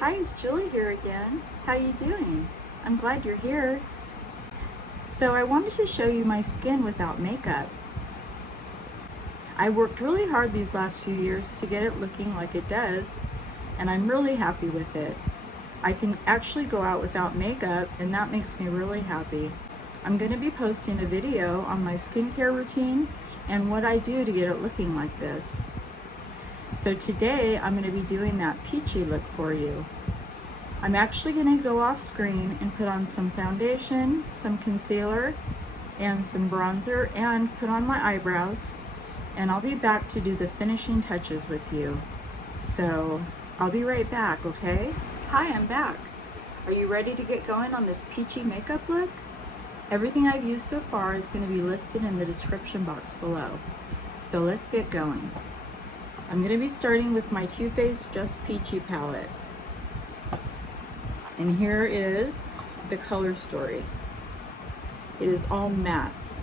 Hi, it's Julie here again. How you doing? I'm glad you're here. So I wanted to show you my skin without makeup. I worked really hard these last few years to get it looking like it does, and I'm really happy with it. I can actually go out without makeup, and that makes me really happy. I'm going to be posting a video on my skincare routine and what I do to get it looking like this. So today I'm going to be doing that peachy look for you. I'm actually going to go off screen and put on some foundation, some concealer, and some bronzer, and put on my eyebrows, and I'll be back to do the finishing touches with you. So I'll be right back, okay? Hi, I'm back. Are you ready to get going on this peachy makeup look? Everything I've used so far is going to be listed in the description box below. So let's get going. I'm going to be starting with my Too Faced Just Peachy palette. And here is the color story. It is all mattes.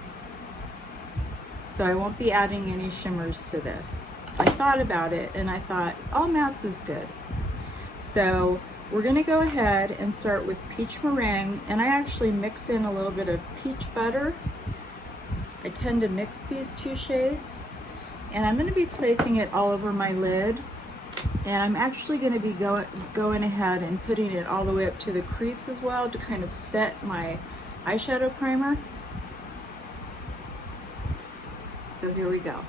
So I won't be adding any shimmers to this. I thought about it and I thought all mattes is good. So we're going to go ahead and start with Peach Meringue, and I actually mixed in a little bit of peach butter. I tend to mix these two shades, and I'm going to be placing it all over my lid, and I'm actually going to be going ahead and putting it all the way up to the crease as well to kind of set my eyeshadow primer. So here we go.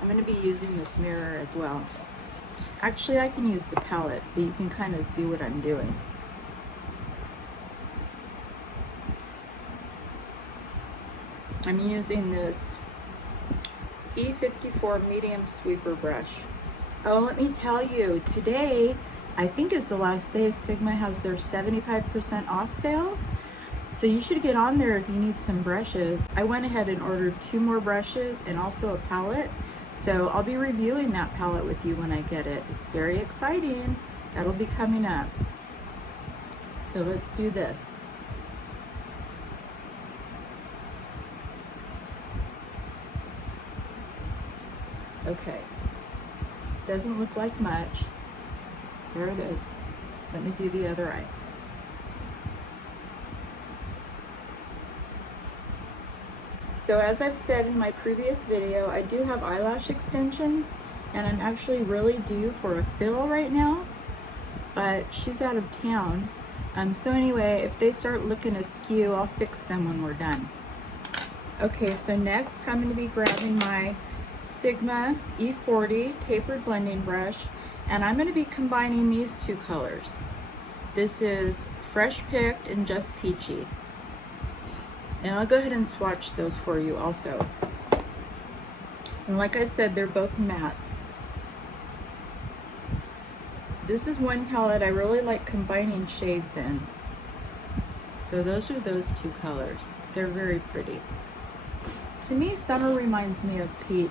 I'm going to be using this mirror as well. Actually, I can use the palette so you can kind of see what I'm doing. I'm using this E54 medium sweeper brush. Oh, let me tell you, today I think is the last day Sigma has their 75% off sale. So you should get on there if you need some brushes. I went ahead and ordered 2 more brushes and also a palette. So I'll be reviewing that palette with you when I get it. It's very exciting. That'll be coming up. So let's do this. Okay. Doesn't look like much. There it is. Let me do the other eye. So as I've said in my previous video, I do have eyelash extensions, and I'm actually really due for a fill right now, but she's out of town. So anyway, if they start looking askew, I'll fix them when we're done. Okay, so next I'm going to be grabbing my Sigma E40 tapered blending brush, and I'm going to be combining these two colors. This is Fresh Picked and Just Peachy. And I'll go ahead and swatch those for you also. And like I said, they're both mattes. This is one palette I really like combining shades in. So those are those two colors. They're very pretty. To me, summer reminds me of peach.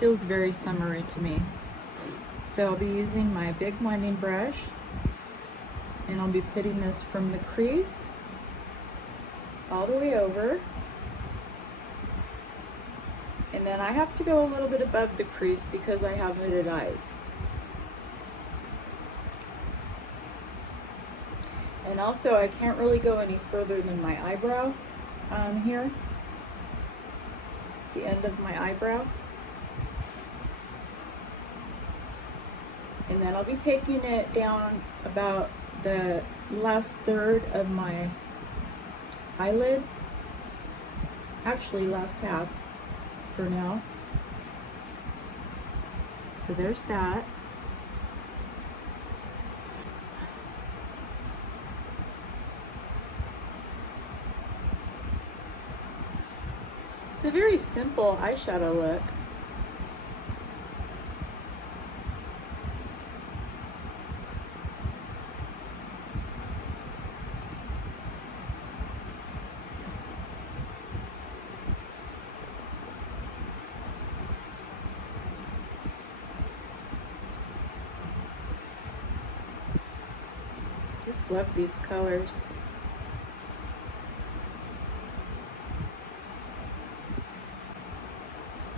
Feels very summery to me. So I'll be using my big blending brush, and I'll be putting this from the crease all the way over. And then I have to go a little bit above the crease because I have hooded eyes. And also I can't really go any further than my eyebrow here, the end of my eyebrow. And then I'll be taking it down about the last third of my eyelid, actually last half for now. So there's that. It's a very simple eyeshadow look. Just love these colors.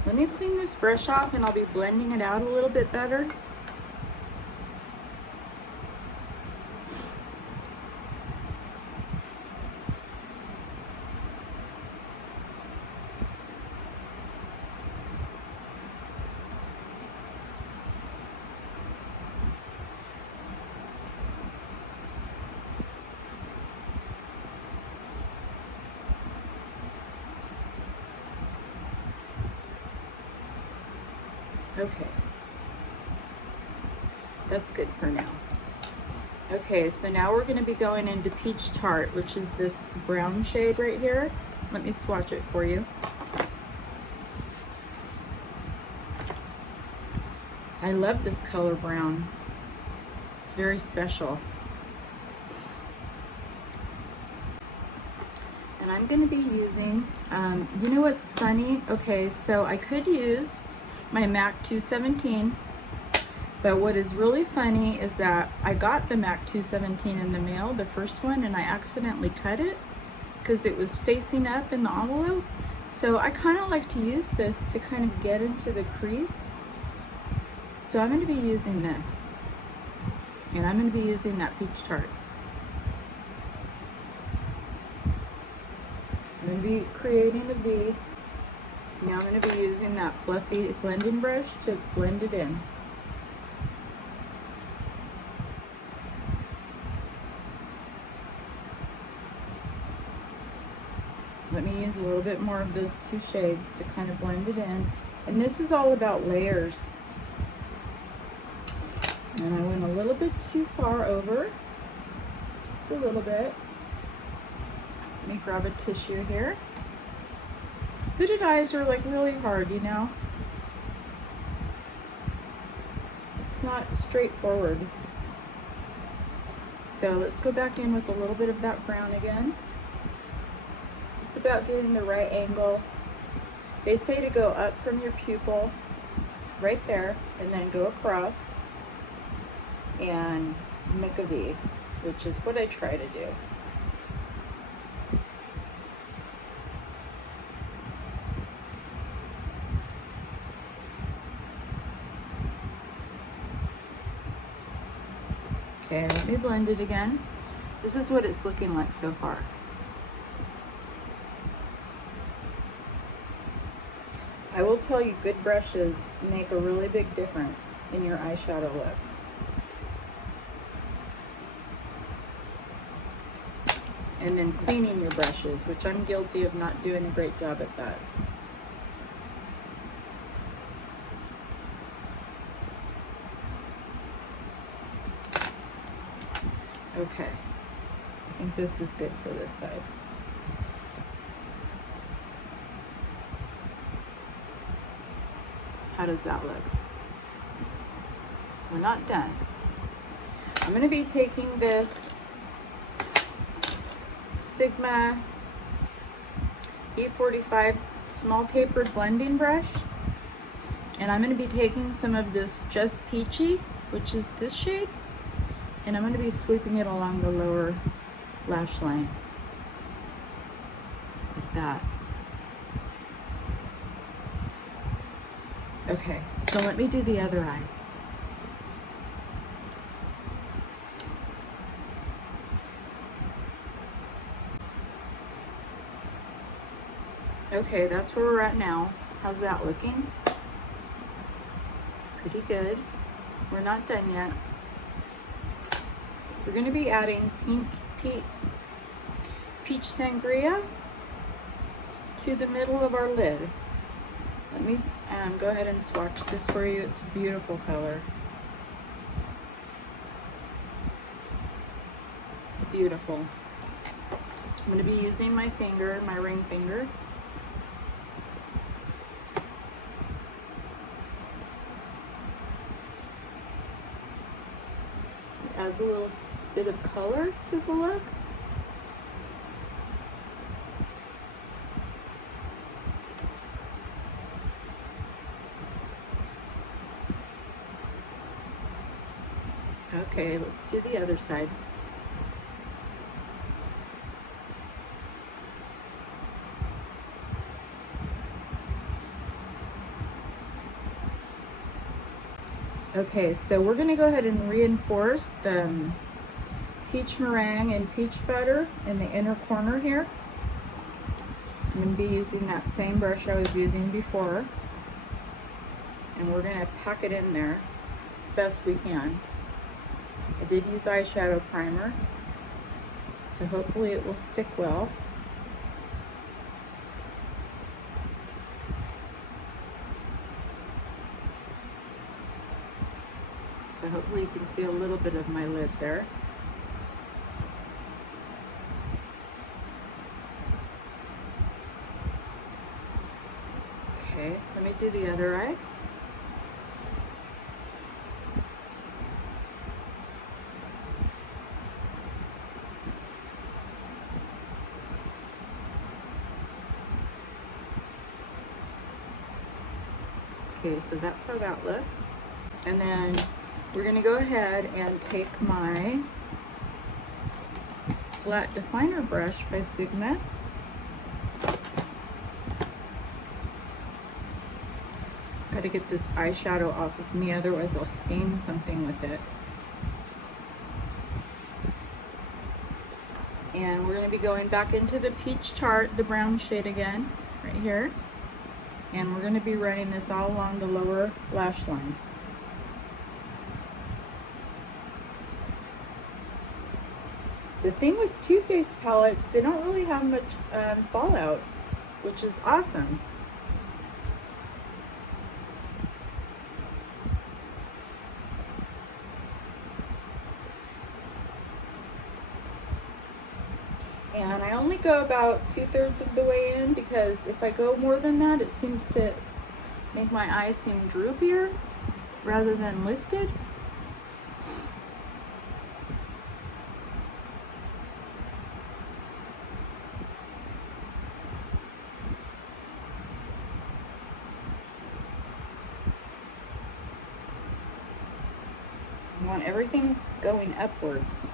Let me clean this brush off and I'll be blending it out a little bit better. Okay, that's good for now. Okay, so now we're going to be going into Peach Tart, which is this brown shade right here. Let me swatch it for you. I love this color brown. It's very special. And I'm going to be using, you know what's funny? Okay, so I could use my MAC 217, but what is really funny is that I got the MAC 217 in the mail, the first one, and I accidentally cut it because it was facing up in the envelope. So I kind of like to use this to kind of get into the crease. So I'm going to be using this, and I'm going to be using that Peach Tart. I'm going to be creating the V. Now I'm going to be using that fluffy blending brush to blend it in. Let me use a little bit more of those two shades to kind of blend it in. And this is all about layers. And I went a little bit too far over, just a little bit. Let me grab a tissue here. Hooded eyes are like really hard, you know? It's not straightforward. So let's go back in with a little bit of that brown again. It's about getting the right angle. They say to go up from your pupil, right there, and then go across and make a V, which is what I try to do. Okay, let me blend it again. This is what it's looking like so far. I will tell you, good brushes make a really big difference in your eyeshadow look. And then cleaning your brushes, which I'm guilty of not doing a great job at that. Okay, I think this is good for this side. How does that look? We're not done. I'm going to be taking this Sigma E45 small tapered blending brush, and I'm going to be taking some of this Just Peachy, which is this shade, and I'm going to be sweeping it along the lower lash line, like that. Okay, so let me do the other eye. Okay, that's where we're at now. How's that looking? Pretty good. We're not done yet. We're going to be adding peach sangria to the middle of our lid. Let me go ahead and swatch this for you. It's a beautiful color. Beautiful. I'm going to be using my finger, my ring finger. It adds a little bit of color to the look. Okay, let's do the other side. Okay, so we're gonna go ahead and reinforce the peach meringue and peach butter in the inner corner here. I'm gonna be using that same brush I was using before, and we're gonna pack it in there as best we can. I did use eyeshadow primer, so hopefully it will stick well. So hopefully you can see a little bit of my lid there. Okay, let me do the other eye. Okay, so that's how that looks. And then we're going to go ahead and take my flat definer brush by Sigma. Got to get this eyeshadow off of me, otherwise I'll stain something with it. And we're going to be going back into the peach tart, the brown shade again, right here. And we're going to be running this all along the lower lash line. The thing with Too Faced palettes, they don't really have much fallout, which is awesome. And I only go about 2/3 of the way in, because if I go more than that, it seems to make my eyes seem droopier rather than lifted. I want everything going upwards.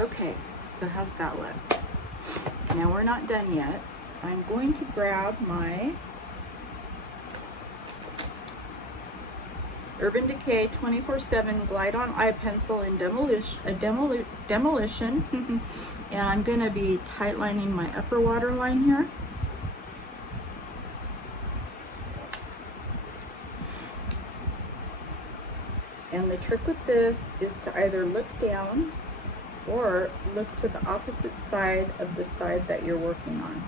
Okay, so how's that look? Now we're not done yet. I'm going to grab my Urban Decay 24/7 Glide On Eye Pencil in Demolition. And I'm going to be tightlining my upper waterline here. And the trick with this is to either look down or look to the opposite side of the side that you're working on.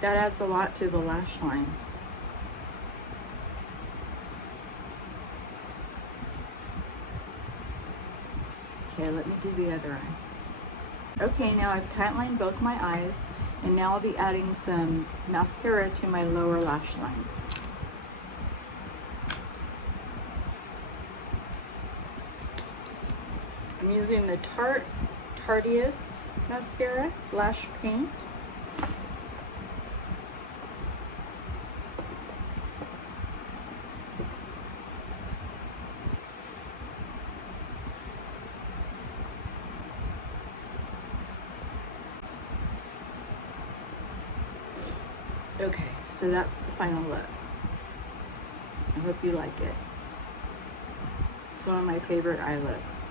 That adds a lot to the lash line. Okay, let me do the other eye. Okay, now I've tightlined both my eyes, and now I'll be adding some mascara to my lower lash line. I'm using the Tart Tartiest mascara, Lash Paint. Okay, so that's the final look. I hope you like it. It's one of my favorite eye looks.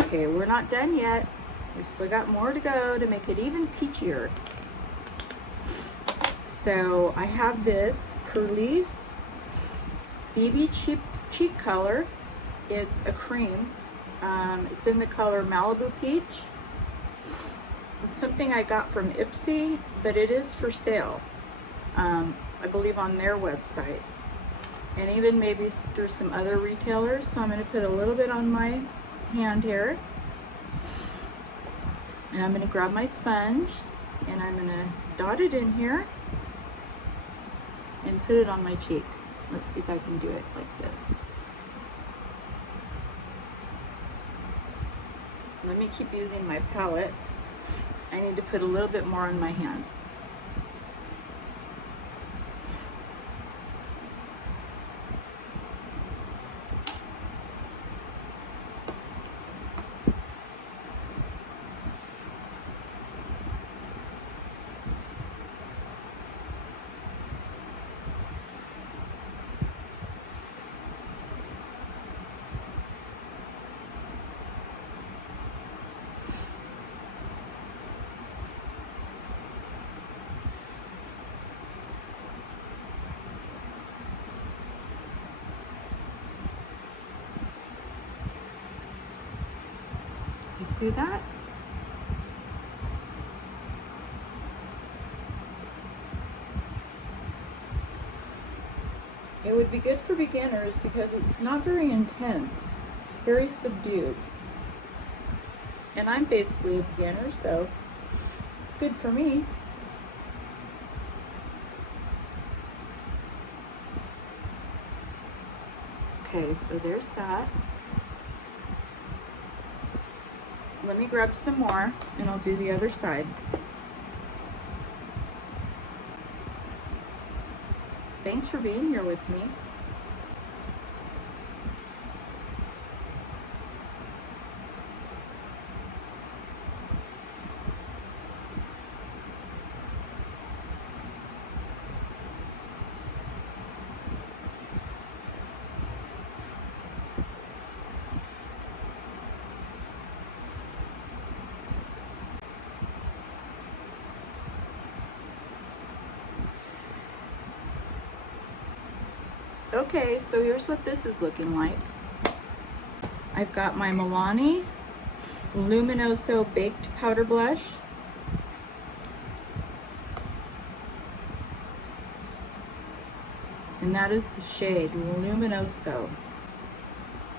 Okay, we're not done yet. We've still got more to go to make it even peachier. So I have this Curly's BB Cheek Color. It's a cream. It's in the color Malibu Peach. It's something I got from Ipsy, but it is for sale, I believe on their website, and even maybe through some other retailers. So I'm going to put a little bit on my hand here. And I'm going to grab my sponge and I'm going to dot it in here and put it on my cheek. Let's see if I can do it like this. Let me keep using my palette. I need to put a little bit more on my hand. You see that? It would be good for beginners because it's not very intense. It's very subdued. And I'm basically a beginner, so good for me. Okay, so there's that. Let me grab some more and I'll do the other side. Thanks for being here with me. Okay, so here's what this is looking like. I've got my Milani Luminoso Baked Powder Blush. And that is the shade Luminoso.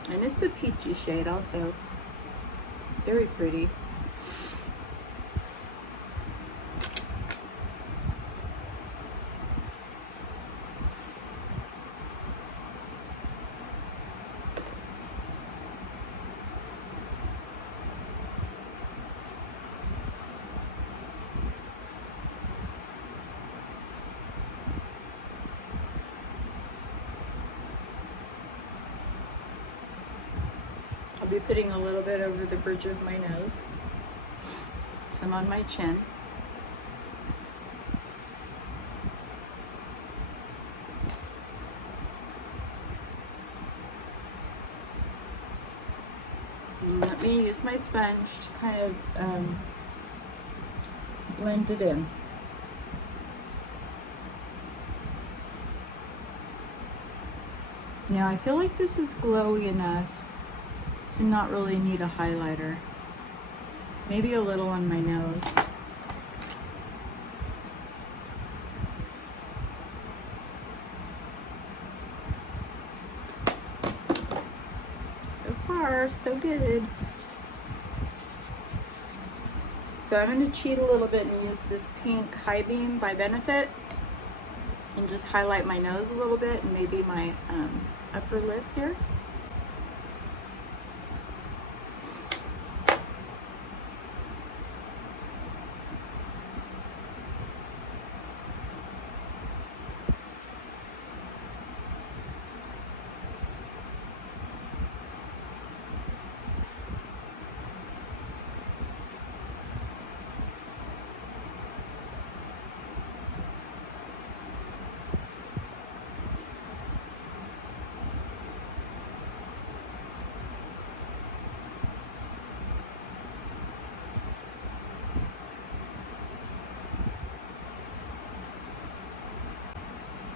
And it's a peachy shade also. It's very pretty. I'll be putting a little bit over the bridge of my nose, some on my chin. And let me use my sponge to kind of blend it in. Now I feel like this is glowy enough to not really need a highlighter. Maybe a little on my nose. So far, so good. So I'm going to cheat a little bit and use this pink High Beam by Benefit and just highlight my nose a little bit and maybe my upper lip here.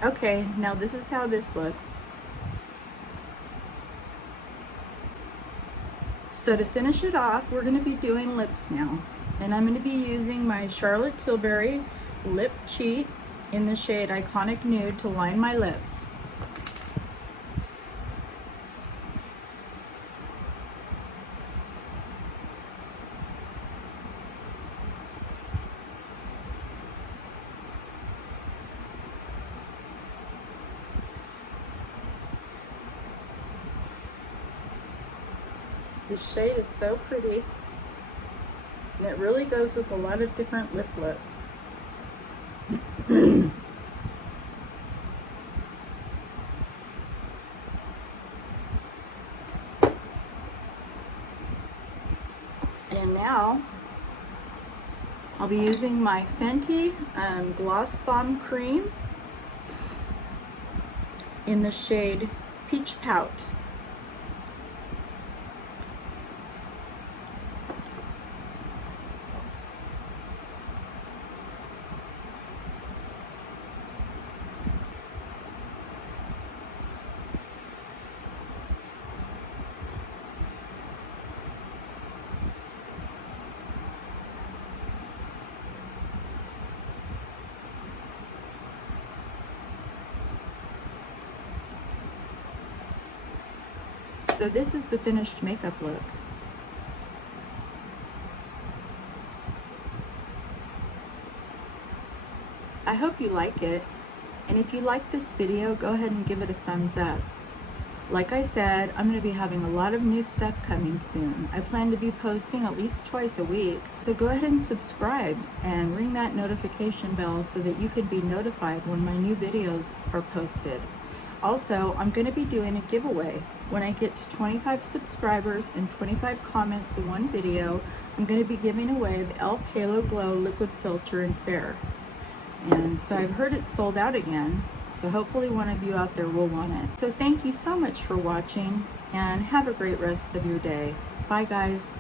Okay, now this is how this looks. So to finish it off, we're going to be doing lips now. And I'm going to be using my Charlotte Tilbury Lip Cheat in the shade Iconic Nude to line my lips. This shade is so pretty, and it really goes with a lot of different lip looks. And now I'll be using my Fenty Gloss Bomb Cream in the shade Peach Pout. So this is the finished makeup look. I hope you like it, and if you like this video, go ahead and give it a thumbs up. Like I said, I'm going to be having a lot of new stuff coming soon. I plan to be posting at least twice a week, so go ahead and subscribe and ring that notification bell so that you can be notified when my new videos are posted. Also, I'm going to be doing a giveaway. When I get to 25 subscribers and 25 comments in one video, I'm going to be giving away the e.l.f. Halo Glow Liquid Filter in Fair. And so I've heard it's sold out again, so hopefully one of you out there will want it. So thank you so much for watching, and have a great rest of your day. Bye guys.